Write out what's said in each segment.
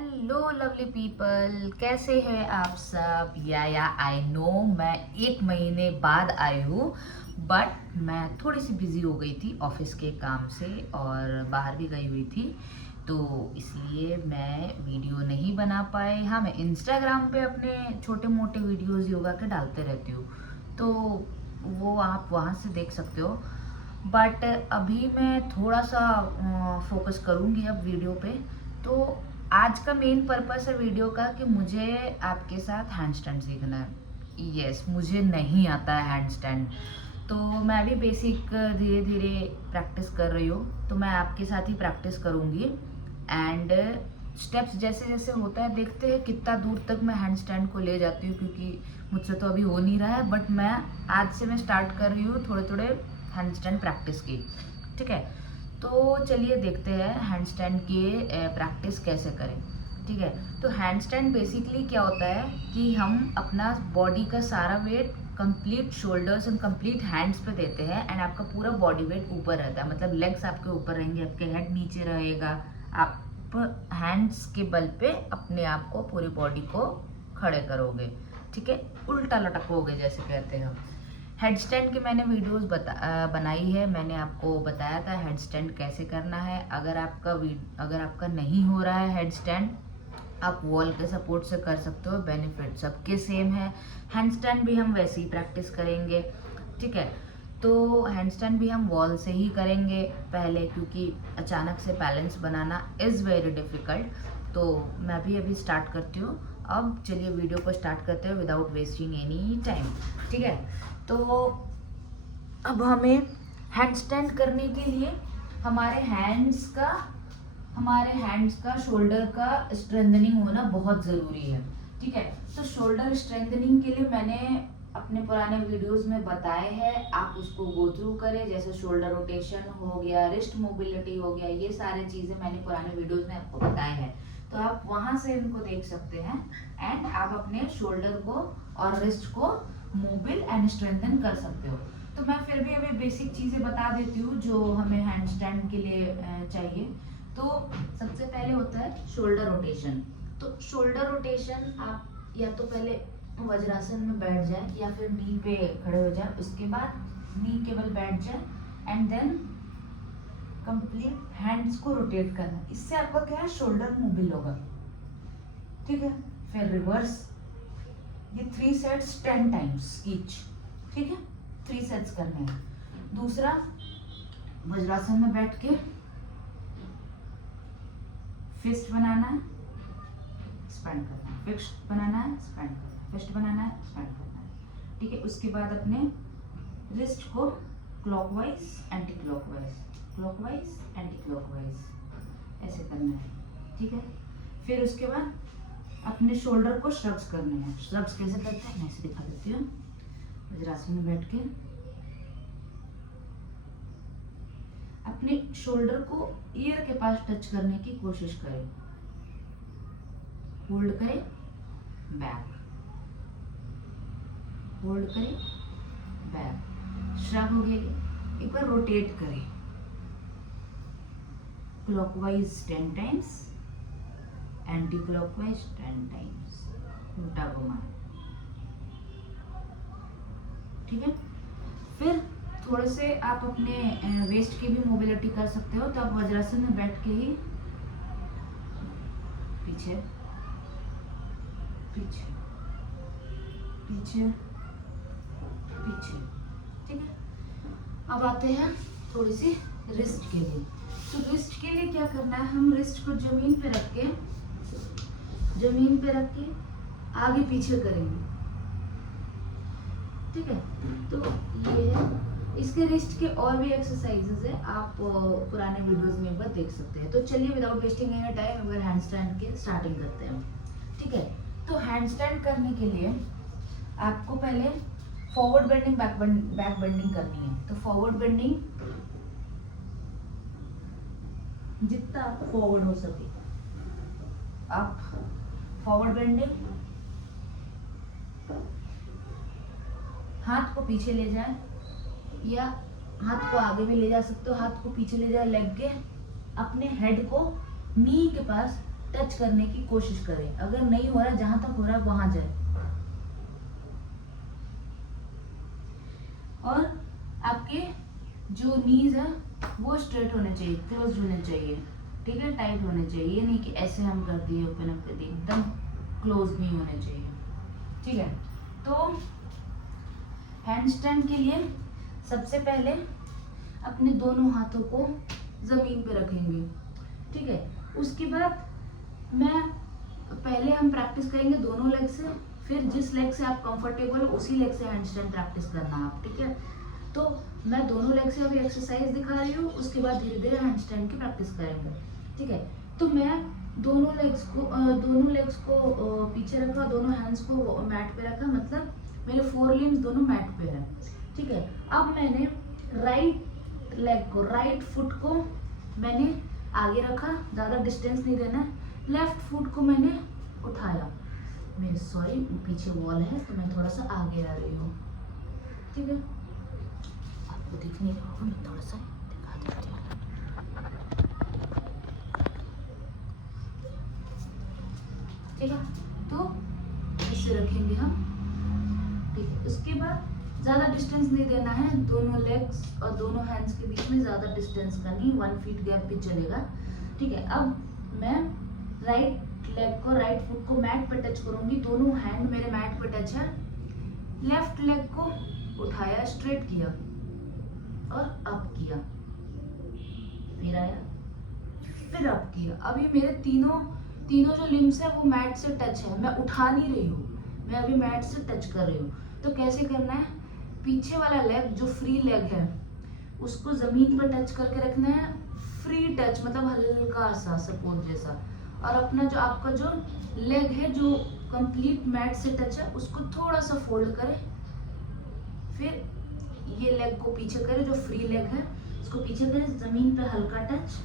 Hello lovely people, कैसे हैं आप सब। या आई नो मैं 1 महीने बाद आई हूँ, बट मैं थोड़ी सी बिजी हो गई थी ऑफिस के काम से और बाहर भी गई हुई थी, तो इसलिए मैं वीडियो नहीं बना पाए। हाँ, मैं इंस्टाग्राम पे अपने छोटे मोटे वीडियोस योगा के डालते रहती हूँ, तो वो आप वहाँ से देख सकते हो। बट अभी मैं थोड़ा सा फोकस करूँगी अब वीडियो पे। तो आज का मेन पर्पस है वीडियो का कि मुझे आपके साथ हैंड स्टैंड सीखना है। यस, मुझे नहीं आता है हैंड स्टैंड, तो मैं भी बेसिक धीरे धीरे प्रैक्टिस कर रही हूँ, तो मैं आपके साथ ही प्रैक्टिस करूँगी। एंड स्टेप्स जैसे जैसे होता है देखते हैं कितना दूर तक मैं हैंड स्टैंड को ले जाती हूँ, क्योंकि मुझसे तो अभी हो नहीं रहा है। बट मैं आज से मैं स्टार्ट कर रही हूँ थोड़े थोड़े हैंड स्टैंड प्रैक्टिस की। ठीक है, तो चलिए देखते हैं हैंड स्टैंड की प्रैक्टिस कैसे करें। ठीक है, तो हैंड स्टैंड बेसिकली क्या होता है कि हम अपना बॉडी का सारा weight complete shoulders and complete hands पे देते हैं, एंड आपका पूरा बॉडी वेट ऊपर रहता है, मतलब लेग्स आपके ऊपर रहेंगे, आपके हेड नीचे रहेगा। आप हैंड्स के बल पे अपने आप को, पूरी बॉडी को खड़े करोगे। ठीक है, उल्टा लटकोगे जैसे कहते हैं हम। हेड स्टैंड की मैंने वीडियोस बनाई है, मैंने आपको बताया था हेड स्टैंड कैसे करना है। अगर आपका नहीं हो रहा है हेड स्टैंड, आप वॉल के सपोर्ट से कर सकते हो, बेनिफिट सबके सेम है। हैंड स्टैंड भी हम वैसे ही प्रैक्टिस करेंगे। ठीक है, तो हैंड स्टैंड भी हम वॉल से ही करेंगे पहले, क्योंकि अचानक से balance banana is very difficult. तो मैं भी अभी स्टार्ट करती हूँ। अब चलिए वीडियो को स्टार्ट करते हैं विदाउट वेस्टिंग एनी टाइम। ठीक है, तो अब हमें हैंड स्टैंड करने के लिए हमारे हैंड्स का शोल्डर का स्ट्रेंथनिंग होना बहुत ज़रूरी है। ठीक है, तो शोल्डर स्ट्रेंथनिंग के लिए मैंने अपने पुराने वीडियोस में बताए हैं, आप उसको गो थ्रू करें। जैसे शोल्डर रोटेशन हो गया, रिस्ट मोबिलिटी हो गया, ये सारी चीज़ें मैंने पुराने वीडियोस में आपको बताए हैं, तो आप वहाँ से इनको देख सकते हैं। एंड आप अपने शोल्डर को और रिस्ट को मोबिल एंड स्ट्रेंथन कर सकते हो। तो मैं फिर भी अभी बेसिक चीज़ें बता देती हूँ जो हमें हैंड स्टैंड के लिए चाहिए। तो सबसे पहले होता है शोल्डर रोटेशन। तो शोल्डर रोटेशन आप या तो पहले वज्रासन में बैठ जाए या फिर नी पे खड़े हो जाए, उसके बाद नी केवल बैठ जाए एंड देन कंप्लीट हैंड्स को रोटेट करना। इससे आपका क्या है, शोल्डर मोबिल होगा। ठीक है, फिर रिवर्स, ये 3 सेट्स 10 टाइम्स ईच। ठीक है, 3 सेट्स करने हैं। दूसरा, वज्रासन में बैठ के फिस्ट बनाना है, एक्सपेंड करना है, फिस्ट बनाना है, एक्सपेंड करना है, फिस्ट बनाना है, एक्सपेंड करना है। ठीक है, उसके बाद अपने रिस्ट को clockwise anti clockwise, clockwise anti clockwise ऐसे करना है। ठीक है, फिर उसके बाद अपने शोल्डर को श्रग्स करने हैं। श्रग्स कैसे करते हैं मैं ऐसे दिखा देती हूँ। वज्रासन में बैठ के अपने शोल्डर को ईयर के पास टच करने की कोशिश करें, होल्ड करें, बैक, होल्ड करें, बैक, श्रग हो गया। एक बार रोटेट करें clockwise 10 times, anti clockwise 10 times, उल्टा घुमाएं। ठीक है, फिर थोड़े से आप अपने वेस्ट की भी मोबिलिटी कर सकते हो। तो आप वज्रासन में बैठ के ही पीछे पीछे पीछे पीछे। ठीक है, अब आते हैं थोड़ी सी रिस्ट के लिए। तो रिस्ट के लिए क्या करना है, हम रिस्ट को जमीन पे रख के आगे पीछे करेंगे। ठीक है, तो ये है। इसके रिस्ट के और भी एक्सरसाइजेस है, आप पुराने वीडियोस में एक बार देख सकते हैं। तो चलिए विदाउट वेस्टिंग एनी टाइम अगर हैंड स्टैंड के स्टार्टिंग करते हैं। ठीक है, तो हैंड स्टैंड करने के लिए आपको पहले फॉरवर्ड बेंडिंग, बैक बेंडिंग करनी है। तो फॉरवर्ड बेंडिंग जितना फॉरवर्ड हो सके आप फॉरवर्ड बेंडिंग, हाथ को पीछे ले जाए या हाथ को आगे भी ले जा सकते हो, हाथ को पीछे ले जाए लेग के, अपने हेड को नी के पास टच करने की कोशिश करें। अगर नहीं हो रहा, जहां तक हो रहा है वहां जाए। और आपके जो नीज है वो स्ट्रेट होने चाहिए, क्लोज होने चाहिए, ठीक है, टाइट होने चाहिए। ये नहीं कि ऐसे हम कर दिए, ओपन अप कर दिए, एकदम क्लोज नहीं होने चाहिए, ठीक है। तो हैंड स्टैंड के लिए सबसे पहले अपने दोनों हाथों को जमीन पे रखेंगे, ठीक है। उसके बाद पहले हम प्रैक्टिस करेंगे दोनों लेग से, फिर जिस लेग से आप कंफर्टेबल हो उसी लेग से हैंड स्टैंड प्रैक्टिस करना आप, ठीक है। तो मैं दोनों लेग से अभी एक्सरसाइज दिखा रही हूँ, उसके बाद धीरे धीरे हैंड स्टैंड की प्रैक्टिस करेंगे, ठीक है। तो मैं दोनों लेग्स को पीछे रखा, दोनों हैंड्स को मैट पे रखा, मतलब मेरे 4 लिम्स दोनों मैट पे है, ठीक है। अब मैंने राइट लेग को, राइट फुट को मैंने आगे रखा, ज़्यादा डिस्टेंस नहीं देना है। लेफ्ट फुट को मैंने उठाया, मैं सॉरी पीछे वॉल है तो मैं थोड़ा सा आगे आ रही हूँ, ठीक है। आपको दिख नहीं रहा होगा, मैं थोड़ा सा दिखा देती हूँ, ठीक है। तो इसे रखेंगे हम, ठीक है। उसके बाद ज़्यादा डिस्टेंस नहीं देना है, दोनों लेग्स और दोनों हैंड्स के बीच में ज़्यादा डिस्टेंस का नहीं, 1 फीट गैप भी चलेगा, ठीक है। अब मैं राइट लेग को, राइट फुट को मैट पे टच करूंगी, दोनों हैंड मेरे मैट पे टच है। लेफ्ट लेग को उठाया, स्ट्रेट किया और अप किया, फिर आया, फिर अप किया। अभी मेरे तीनों जो लिम्स है वो मैट से टच है, मैं उठा नहीं रही हूँ, मैं अभी मैट से टच कर रही हूँ। तो कैसे करना है, पीछे वाला लेग जो फ्री लेग है उसको जमीन पर टच करके रखना है, फ्री टच मतलब हल्का सा सपोर्ट जैसा। और अपना जो आपका जो लेग है जो कंप्लीट मैट से टच है उसको थोड़ा सा फोल्ड करें, फिर ये लेग को पीछे करें, जो फ्री लेग है उसको पीछे करें, जमीन पे हल्का टच,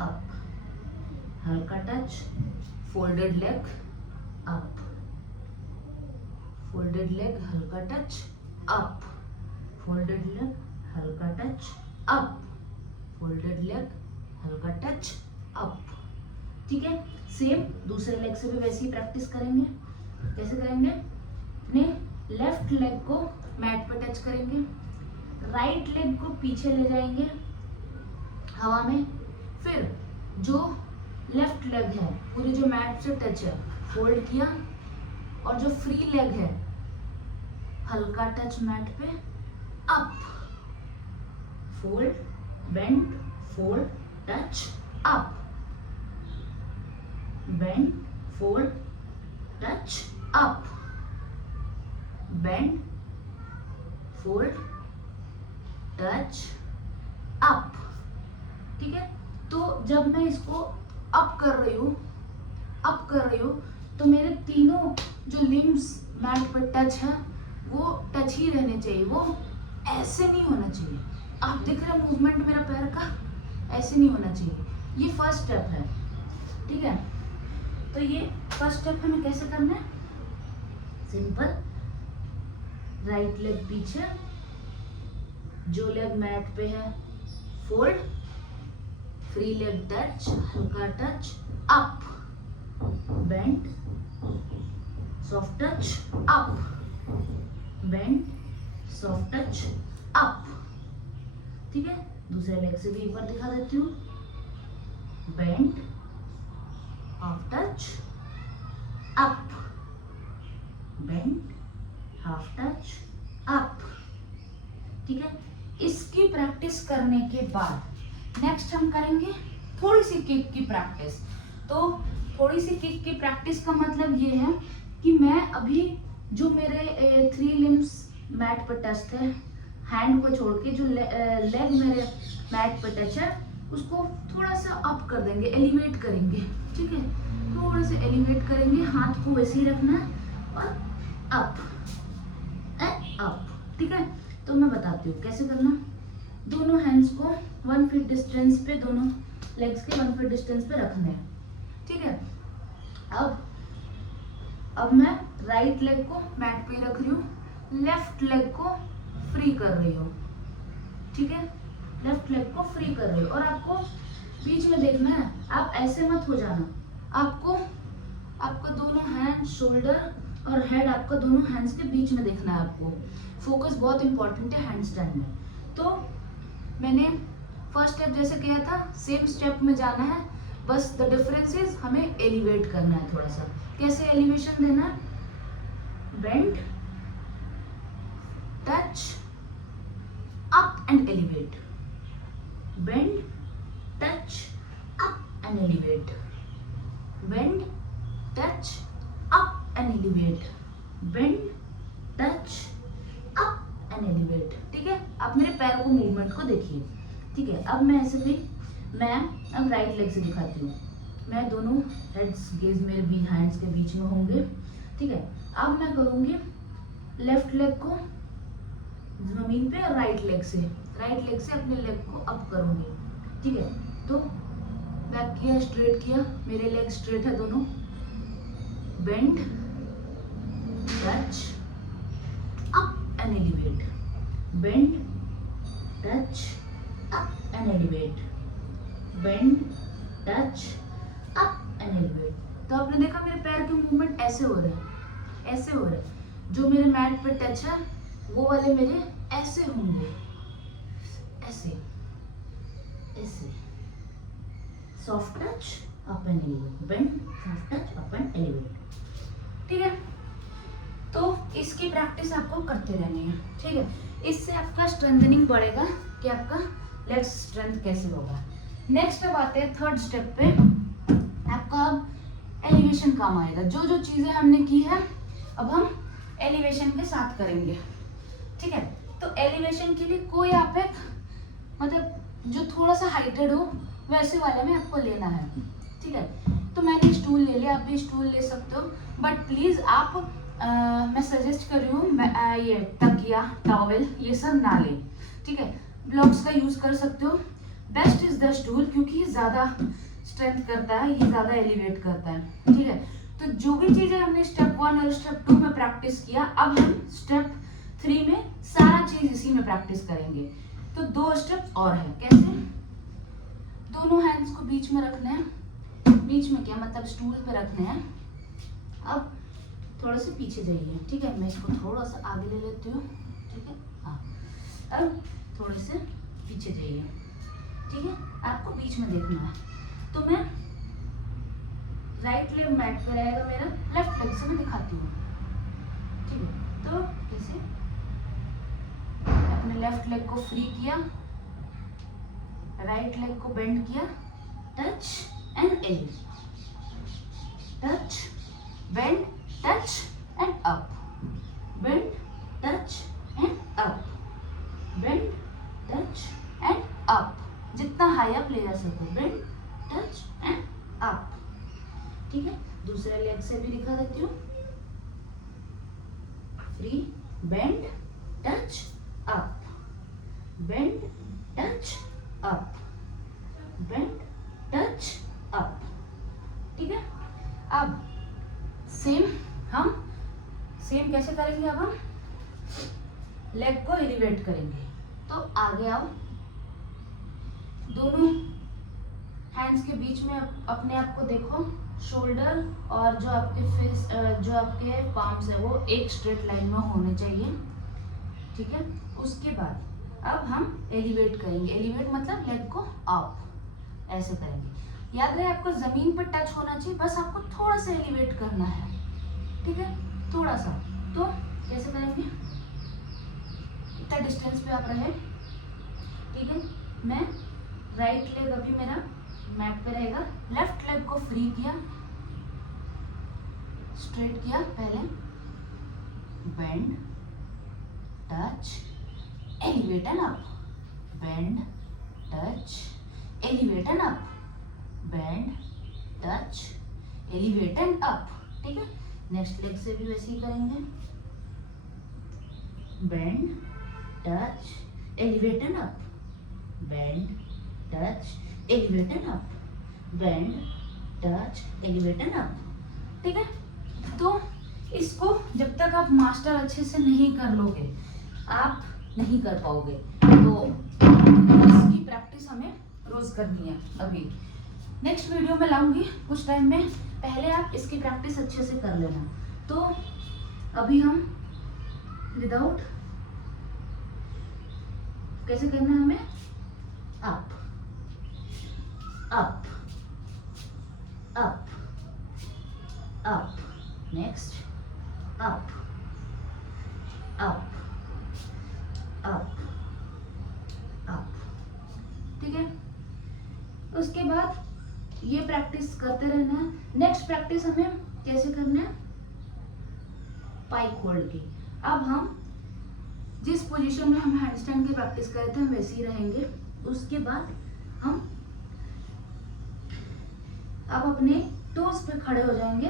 अप, हल्का touch, folded leg, up, folded leg, हल्का टच, अप, फोल्डेड लेग, हल्का टच, अप, फोल्डेड लेग, हल्का टच, अप, ठीक है। सेम दूसरे लेग से भी वैसे ही प्रैक्टिस करेंगे। कैसे करेंगे, अपने लेफ्ट लेग को मैट पर टच करेंगे, राइट लेग को पीछे ले जाएंगे हवा में, फिर जो लेफ्ट लेग है पूरी जो मैट से टच है फोल्ड किया, और जो फ्री लेग है हल्का टच मैट पे, up, fold, bend, fold, touch, up, bend, fold, touch, up, bend, fold, touch, up, ठीक है। तो जब मैं इसको अप कर रही हूँ तो मेरे तीनों जो लिम्स मैट पर टच है वो टच ही रहने चाहिए, वो ऐसे नहीं होना चाहिए। आप देख रहे हैं मूवमेंट मेरा पैर का, ऐसे नहीं होना चाहिए। ये फर्स्ट स्टेप है, ठीक है। तो ये फर्स्ट स्टेप हमें कैसे करना है, सिंपल, राइट लेग पीछे, जो लेग मैट पे है फोल्ड, फ्री लेग टच, हल्का touch, up, bend, soft touch, up, bend, soft touch, up, ठीक है। दूसरे लेग से भी एक बार दिखा देती हूँ, bend, half touch, up, bend, half touch, up, ठीक है। इसकी प्रैक्टिस करने के बाद नेक्स्ट हम करेंगे थोड़ी सी किक की प्रैक्टिस। तो थोड़ी सी किक की प्रैक्टिस का मतलब ये है कि मैं अभी जो मेरे 3 लिम्स मैट पर टच थे, हैंड को छोड़ के जो लेग मेरे मैट पर टच है उसको थोड़ा सा अप कर देंगे, एलिवेट करेंगे, ठीक है। थोड़ा सा एलिवेट करेंगे, हाथ को वैसे ही रखना है और अप अप, ठीक है। तो मैं बताती हूँ कैसे करना। दोनों हैंड्स को 1 फीट डिस्टेंस पे, दोनों लेग्स के 1 फीट डिस्टेंस पे रखने हैं, ठीक है। अब मैं राइट लेग को मैट पे रख रही हूँ, लेफ्ट लेग को फ्री कर रही हूँ, ठीक है। लेफ्ट लेग को फ्री कर रही हूँ और आपको बीच में देखना है, आप ऐसे मत हो जाना, आपको आपका दोनों हैंड, शोल्डर और हेड, आपका दोनों हैंड्स के बीच में देखना है आपको। फोकस बहुत इंपॉर्टेंट है हैंड स्टैंड में। तो मैंने फर्स्ट स्टेप जैसे किया था सेम स्टेप में जाना है, बस द डिफरेंस इज हमें एलिवेट करना है थोड़ा सा। कैसे एलिवेशन देना है? Bend, touch, up and elevate, bend, touch, up and elevate, bend, touch, up and elevate, bend, touch, up and elevate. ठीक है, आप मेरे पैरों को मूवमेंट को देखिए। ठीक है, अब मैं ऐसे भी मैं अब राइट लेग से दिखाती हूँ। मैं दोनों हेड्स गेज मेरे भी हैंड्स के बीच में होंगे। ठीक है, अब मैं करूँगी लेफ्ट लेग को जमीन पे और राइट लेग से अपने लेग को अप करूँगी। ठीक है, तो बैक किया, स्ट्रेट किया, मेरे लेग स्ट्रेट है दोनों, bend, touch, up and elevate, bend, touch, up and elevate, bend, touch, up and elevate. तो आपने देखा मेरे पैर के मूवमेंट ऐसे हो रहे हैं, ऐसे हो रहे हैं। जो मेरे मैट पे टच है वो वाले मेरे ऐसे होंगे, ऐसे ऐसे, soft touch, up and elevate, bend, soft touch, up and elevate. ठीक है, तो इसकी प्रैक्टिस आपको करते रहनी है। ठीक है, इससे आपका स्ट्रेंथनिंग बढ़ेगा कि आपका लेग स्ट्रेंथ कैसे होगा। नेक्स्ट अब आते हैं थर्ड स्टेप पे। आपका अब एलिवेशन काम आएगा। जो जो चीजें हमने की है अब हम एलिवेशन के साथ करेंगे। ठीक है, तो एलिवेशन के लिए कोई आप एक मतलब जो थोड़ा सा हाइटेड हो वैसे वाले में आपको लेना है। ठीक है, तो मैंने स्टूल ले लिया, आप भी स्टूल ले सकते हो, बट प्लीज आप मैं सजेस्ट कर रही हूँ ये तकिया, टॉवेल ये सब ना लें। ठीक है, ब्लॉक्स का यूज कर सकते हो। बेस्ट इज द स्टूल, क्योंकि ये ज्यादा स्ट्रेंथ करता है, ये ज्यादा एलिवेट करता है। ठीक है, तो जो भी चीजें हमने स्टेप 1 और स्टेप 2 में प्रैक्टिस किया, अब हम स्टेप 3 में सारा चीज इसी में प्रैक्टिस करेंगे। तो 2 स्टेप्स और है। कैसे? दोनों हैंड्स को बीच में रखने हैं। बीच में क्या मतलब स्टूल पे रखने हैं। अब थोड़ा सा पीछे जाइए। ठीक है, मैं इसको थोड़ा सा आगे ले लेती हूँ। ठीक है, हाँ, अब थोड़े से पीछे जाइए। ठीक है, आपको बीच में देखना है। तो मैं राइट लेग मैट पे रहेगा मेरा, लेफ्ट लेग से मैं दिखाती हूँ। ठीक है, तो कैसे अपने लेफ्ट लेग को फ्री किया, राइट लेग को बेंड किया, touch and elevate, touch, bend, touch and up, bend, touch and up, bend, touch and up. जितना हाई अप ले जा सको, बेंड, टच एंड अप। ठीक है, दूसरे लेग से भी दिखा देती हूँ। Free, bend, touch, up, bend, touch, up, bend, touch, up. ठीक है, अब सेम कैसे करेंगे? अब हम लेग को एलिवेट करेंगे। तो आगे आओ, दोनों हैंड्स के बीच में अपने आप को देखो। शोल्डर और जो आपके फेस जो आपके पाम्स है वो एक स्ट्रेट लाइन में होने चाहिए। ठीक है, उसके बाद अब हम एलिवेट करेंगे। एलिवेट मतलब लेग को अप ऐसे करेंगे। याद रहे आपको जमीन पर टच होना चाहिए, बस आपको थोड़ा सा एलिवेट करना है। ठीक है, थोड़ा सा। तो कैसे करेंगे? इतना डिस्टेंस पे आप रहे। ठीक है, मैं राइट लेग अभी मेरा मैट पे रहेगा, लेफ्ट लेग को फ्री किया, स्ट्रेट किया, पहले bend, touch, elevate and up, bend, touch, elevate and up, bend, touch, elevate and up. ठीक है, नेक्स्ट लेग से भी वैसे ही करेंगे। Bend, touch, elevate and up, bend, touch, elevate and up, bend, touch, elevate and up. ठीक है, तो इसको जब तक आप मास्टर अच्छे से नहीं कर लोगे आप नहीं कर पाओगे। तो इसकी प्रैक्टिस हमें रोज करनी है। अभी नेक्स्ट वीडियो में लाऊंगी कुछ टाइम में, पहले आप इसकी प्रैक्टिस अच्छे से कर लेना। तो अभी हम विदाउट कैसे करना है हमें, up up up up, next up up up up, ठीक है। उसके बाद ये प्रैक्टिस करते रहना है। नेक्स्ट प्रैक्टिस हमें कैसे करना है, पाइक होल्ड की। अब हम जिस पोजीशन में हम हैंडस्टैंड की प्रैक्टिस कर रहे थे हम वैसे ही रहेंगे। उसके बाद हम अब अपने टोज पे खड़े हो जाएंगे,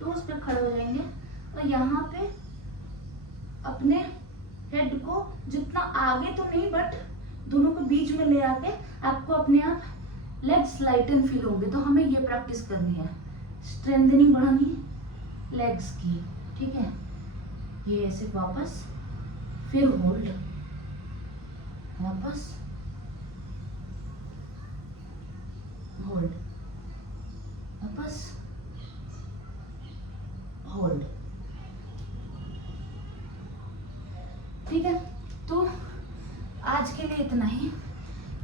टोज पे खड़े हो जाएंगे और यहाँ पे अपने हेड को जितना आगे तो नहीं बट दोनों को बीच में ले आके आपको अपने आप लेग्स लाइटन फील होंगे। तो हमें ये प्रैक्टिस करनी है, स्ट्रेंथनिंग बढ़ानी है लेग्स की, ठीक है। ये ऐसे वापस, फिर होल्ड, वापस होल्ड, वापस होल्ड, ठीक है। तो आज के लिए इतना ही।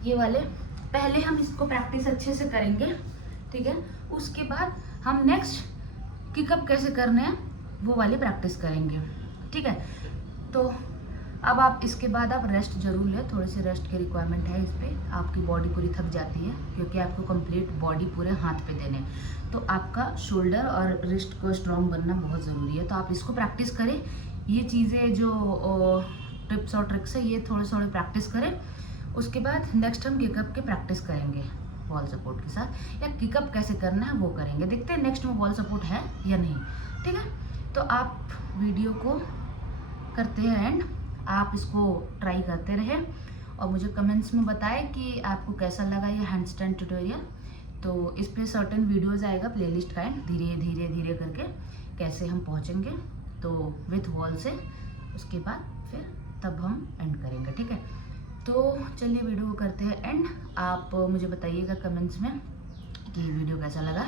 ये वाले पहले हम इसको प्रैक्टिस अच्छे से करेंगे, ठीक है। उसके बाद हम नेक्स्ट किकअप कैसे करने हैं वो वाली प्रैक्टिस करेंगे, ठीक है। तो अब आप इसके बाद आप रेस्ट जरूर लें, थोड़ी सी रेस्ट की रिक्वायरमेंट है इस पर। आपकी बॉडी पूरी थक जाती है क्योंकि आपको कंप्लीट बॉडी पूरे हाथ पे देने, तो आपका शोल्डर और रिस्ट को स्ट्रॉन्ग बनना बहुत ज़रूरी है। तो आप इसको प्रैक्टिस करें, ये चीज़ें जो टिप्स और ट्रिक्स है ये थोड़े थोड़े प्रैक्टिस करें। उसके बाद नेक्स्ट हम किकअप की प्रैक्टिस करेंगे वॉल सपोर्ट के साथ, या किकअप कैसे करना है वो करेंगे। देखते हैं नेक्स्ट में वॉल सपोर्ट है या नहीं, ठीक है। तो आप वीडियो को करते हैं एंड आप इसको ट्राई करते रहे और मुझे कमेंट्स में बताएं कि आपको कैसा लगा ये हैंडस्टैंड ट्यूटोरियल। तो इस पे सर्टेन वीडियोस आएगा प्लेलिस्ट का, धीरे धीरे धीरे करके कैसे हम पहुंचेंगे तो विथ वॉल से। उसके बाद फिर तब हम एंड करेंगे, ठीक है। तो चलिए वीडियो को करते हैं एंड। आप मुझे बताइएगा कमेंट्स में कि वीडियो कैसा लगा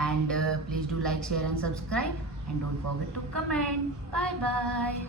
and please do like share and subscribe and don't forget to comment. Bye bye.